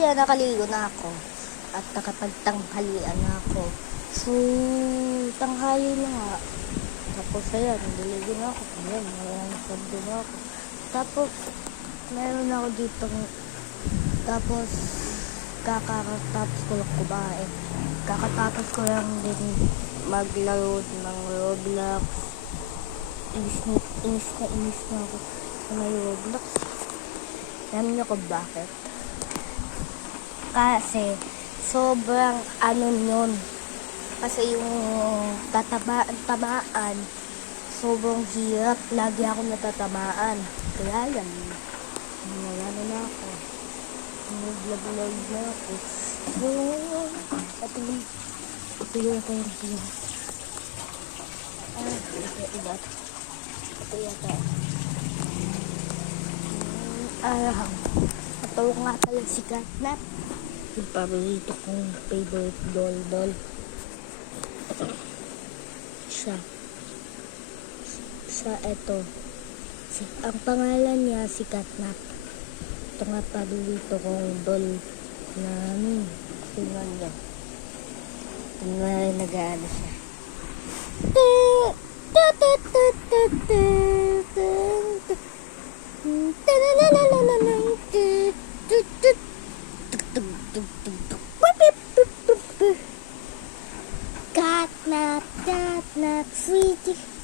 ayan, nakaligo na ako. At nakapagtanghalian na ako. So, tanghali na nga. Tapos ayan, naliligo na ako. Ayan, nakasabdo na ako. Tapos, meron ako dito. Tapos, kakatapos ko lang kumain. Kakatapos ko lang din maglaro ng Roblox. Inis na, inis na, inis na ako sa Roblox. Alam niyo kung bakit? Kasi, sobrang ano yun. Kasi yung tatabaan, tamaan, sobrang hirap. Lagi ako natatamaan. Kaya yan, nagano na ako. Naglag-lag na ako. So, at least, tuloy ako yung hirap. Ah, ito, iba. Ito yata. Ah, ito nga pala si Catnap. Yung paborito kong favorite doll doll. Siya. Siya, ito. Si, ang pangalan niya si Catnap. Ito nga paborito kong doll na ano. Tingnan niya. Tingnan nag-ano siya. 懐いて。